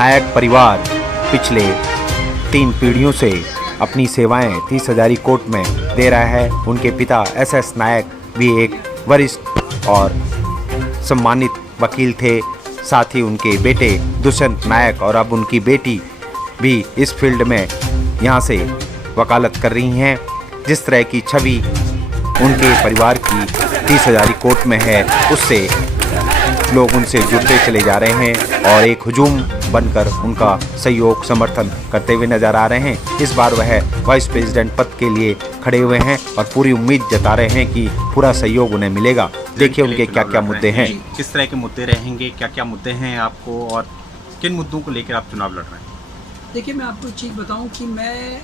नायक परिवार पिछले 3 पीढ़ियों से अपनी सेवाएं 30 हजारी कोर्ट में दे रहा है। उनके पिता एस नायक भी एक वरिष्ठ और सम्मानित वकील थे। साथ ही उनके बेटे दुष्यंत नायक और अब उनकी बेटी भी इस फील्ड में यहाँ से वकालत कर रही हैं। जिस तरह की छवि उनके परिवार की 30 हजारी कोर्ट में है, उससे लोग उनसे जुड़ते चले जा रहे हैं और एक हुजूम बनकर उनका सहयोग समर्थन करते हुए नजर आ रहे हैं। इस बार वह वाइस प्रेसिडेंट पद के लिए खड़े हुए हैं और पूरी उम्मीद जता रहे हैं कि पूरा सहयोग उन्हें मिलेगा। देखिए उनके क्या क्या मुद्दे हैं, किस तरह के मुद्दे रहेंगे, क्या क्या मुद्दे हैं आपको और किन मुद्दों को लेकर आप चुनाव लड़ रहे हैं। देखिए, मैं आपको एक चीज़ बताऊं कि मैं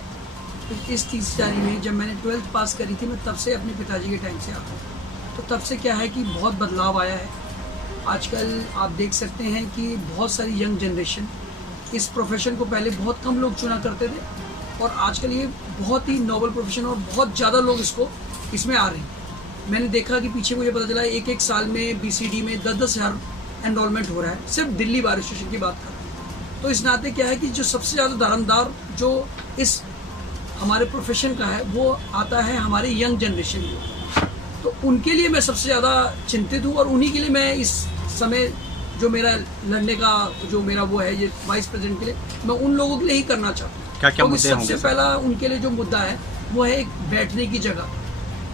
इस 30 हजारी में जब मैंने 12th पास करी थी, मैं तब से अपने पिताजी के टाइम से आता हूँ। तो तब से क्या है कि बहुत बदलाव आया है। आजकल आप देख सकते हैं कि बहुत सारी यंग जनरेशन इस प्रोफेशन को पहले बहुत कम लोग चुना करते थे और आजकल ये बहुत ही नोबल प्रोफेशन और बहुत ज़्यादा लोग इसमें आ रहे हैं। मैंने देखा कि पीछे मुझे पता चला एक साल में BCD में 10-10 हज़ार एनरोलमेंट हो रहा है, सिर्फ दिल्ली बार एसोसिएशन की बात कर रहा हूँ। तो इस नाते क्या है कि जो सबसे ज़्यादा दारोमदार जो इस हमारे प्रोफेशन का है वो आता है हमारे यंग जनरेशन को। तो उनके लिए मैं सबसे ज़्यादा चिंतित हूँ और उन्हीं के लिए मैं इस समय जो मेरा लड़ने का जो मेरा वो है ये वाइस प्रेसिडेंट के लिए मैं उन लोगों के लिए ही करना चाहता हूँ। क्या क्या मुद्दे होंगे? सबसे पहला उनके लिए जो मुद्दा है वो है एक बैठने की जगह,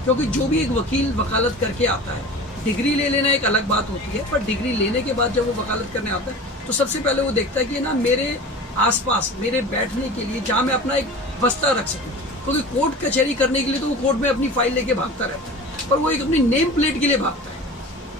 क्योंकि जो भी एक वकील वकालत करके आता है, डिग्री ले लेना एक अलग बात होती है, पर डिग्री लेने के बाद जब वो वकालत करने आता है तो सबसे पहले वो देखता है कि ना मेरे आसपास मेरे बैठने के लिए जहाँ मैं अपना एक बस्ता रख सकूँ, क्योंकि कोर्ट कचहरी करने के लिए तो वो कोर्ट में अपनी फाइल लेके भागता रहता है, पर वो एक अपनी नेम प्लेट के लिए भागता है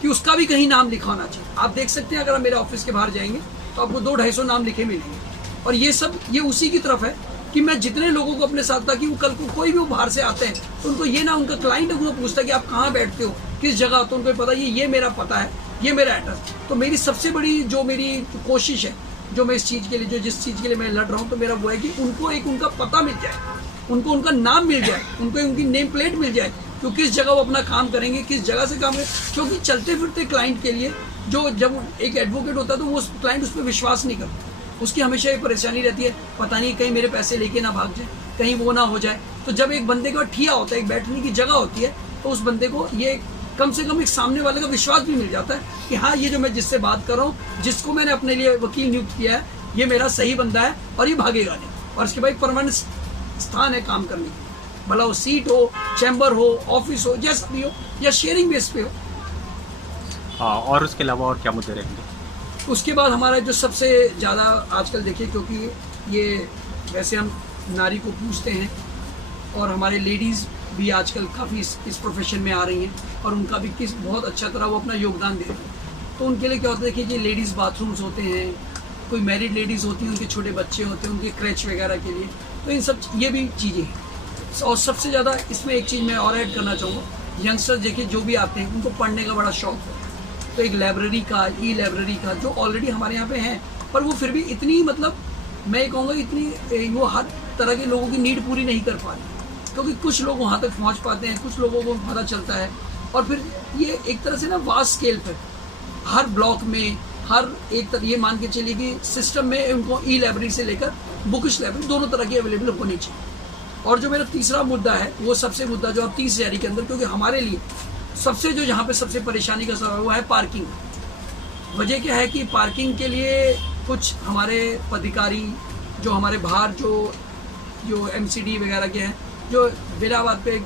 कि उसका भी कहीं नाम लिखा होना चाहिए। आप देख सकते हैं अगर आप मेरे ऑफिस के बाहर जाएंगे तो आपको 200-250 नाम लिखे मिलेंगे और ये उसी की तरफ है कि मैं जितने लोगों को अपने साथ, ताकि वो कल को कोई भी वो बाहर से आते हैं तो उनको ये ना उनका क्लाइंट उनको पूछता है कि आप कहाँ बैठते हो, किस जगह, तो उनको पता ये मेरा पता है, ये मेरा एड्रेस। तो मेरी सबसे बड़ी जो मेरी कोशिश है, जो मैं इस चीज़ के लिए जो जिस चीज़ के लिए मैं लड़ रहा हूँ, तो मेरा वो है कि उनको एक उनका पता मिल जाए, उनको उनका नाम मिल जाए, उनको उनकी नेम प्लेट मिल जाए कि किस जगह वो अपना काम करेंगे, किस जगह से काम करेंगे। क्योंकि चलते फिरते क्लाइंट के लिए जो जब एक एडवोकेट होता है तो वो क्लाइंट उस पर विश्वास नहीं करता, उसकी हमेशा ये परेशानी रहती है, पता नहीं कहीं मेरे पैसे लेके ना भाग जाए, कहीं वो ना हो जाए। तो जब एक बंदे का ठिया होता है, एक बैठने की जगह होती है, तो उस बंदे को ये कम से कम एक सामने वाले का विश्वास भी मिल जाता है कि हाँ, ये जो मैं जिससे बात कर रहा हूँ, जिसको मैंने अपने लिए वकील नियुक्त किया है, ये मेरा सही बंदा है और ये भागेगा नहीं। और इसके बाद परमानेंट स्थान है काम करने की, भला वो सीट हो, चैम्बर हो, ऑफिस हो, जैसा भी हो, या शेयरिंग बेस पे हो। हाँ, और उसके अलावा और क्या मुद्दे रहेंगे? उसके बाद हमारा जो सबसे ज़्यादा आजकल देखिए, क्योंकि ये वैसे हम नारी को पूछते हैं और हमारे लेडीज़ भी आजकल काफ़ी इस प्रोफेशन में आ रही हैं और उनका भी बहुत अच्छा तरह वो अपना योगदान दे रहे हैं। तो उनके लिए क्या होता है कि ये लेडीज़ बाथरूम्स होते हैं, कोई मैरिड लेडीज़ होती हैं, उनके छोटे बच्चे होते हैं, उनके क्रैच वगैरह के लिए, तो इन सब ये भी चीज़ें हैं। और सबसे ज़्यादा इसमें एक चीज़ मैं और ऐड करना चाहूँगा, यंगस्टर्स देखिए जो भी आते हैं उनको पढ़ने का बड़ा शौक है, तो एक लाइब्रेरी का, ई-लाइब्रेरी का जो ऑलरेडी हमारे यहाँ पे है, पर वो फिर भी इतनी, मतलब मैं ये कहूँगा इतनी वो हर तरह के लोगों की नीड पूरी नहीं कर पा रही, क्योंकि कुछ लोग वहाँ तक पहुँच पाते हैं, कुछ लोगों को पता चलता है। और फिर ये एक तरह से ना वास्ट स्केल पर हर ब्लॉक में, हर एक तरह ये मान के चलिए कि सिस्टम में उनको ई-लाइब्रेरी से लेकर बुकिश लाइब्रेरी दोनों तरह की अवेलेबल होनी चाहिए। और जो मेरा तीसरा मुद्दा है, वो सबसे मुद्दा जो अब 30 हजारी के अंदर, क्योंकि हमारे लिए सबसे जो जहाँ पे सबसे परेशानी का सबब हुआ है पार्किंग। वजह क्या है कि पार्किंग के लिए कुछ हमारे पदाधिकारी जो हमारे बाहर जो MCD वगैरह के हैं, जो बिना बात पे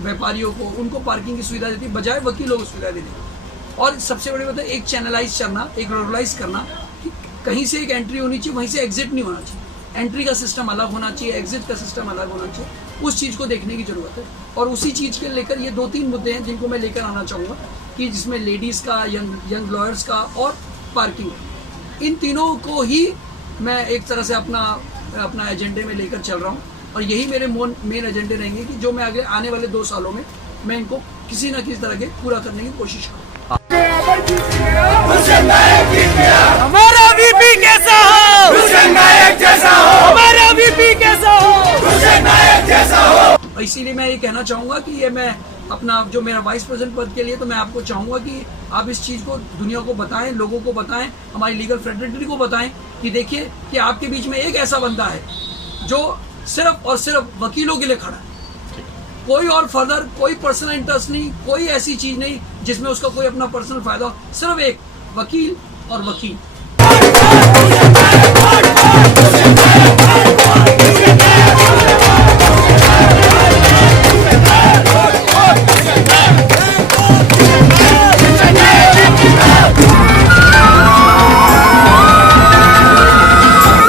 व्यापारियों को उनको पार्किंग की सुविधा देती है, बजाय वकीलों को सुविधा देती। और सबसे बड़ी बात है एक चैनलाइज करना, एक रूरलाइज करना कि कहीं से एक एंट्री होनी चाहिए, वहीं से एग्जिट नहीं होना चाहिए। एंट्री का सिस्टम अलग होना चाहिए, एग्जिट का सिस्टम अलग होना चाहिए, उस चीज़ को देखने की ज़रूरत है। और उसी चीज़ के लेकर ये 2-3 मुद्दे हैं जिनको मैं लेकर आना चाहूँगा, कि जिसमें लेडीज़ का, यंग लॉयर्स का और पार्किंग, इन तीनों को ही मैं एक तरह से अपना एजेंडे में लेकर चल रहा हूँ। और यही मेरे मेन एजेंडे रहेंगे कि जो मैं आगे आने वाले 2 सालों में मैं इनको किसी न किसी तरह के पूरा करने की कोशिश करूँ। हमारा वीपी कैसा हो, नायक जैसा हो, हमारा वीपी कैसा हो, नायक जैसा हो। इसीलिए मैं ये कहना चाहूँगा कि ये मैं अपना जो मेरा वाइस प्रेसिडेंट पद के लिए, तो मैं आपको चाहूँगा कि आप इस चीज़ को दुनिया को बताएं, लोगों को बताएं, हमारी लीगल फ्रेटर्निटी को बताएं कि देखिए कि आपके बीच में एक ऐसा बंदा है जो सिर्फ और सिर्फ वकीलों के लिए खड़ा है, कोई और फर्दर कोई पर्सनल इंटरेस्ट नहीं, कोई ऐसी चीज़ नहीं जिसमें उसका कोई अपना पर्सनल फायदा हो, सिर्फ एक वकील और वकील।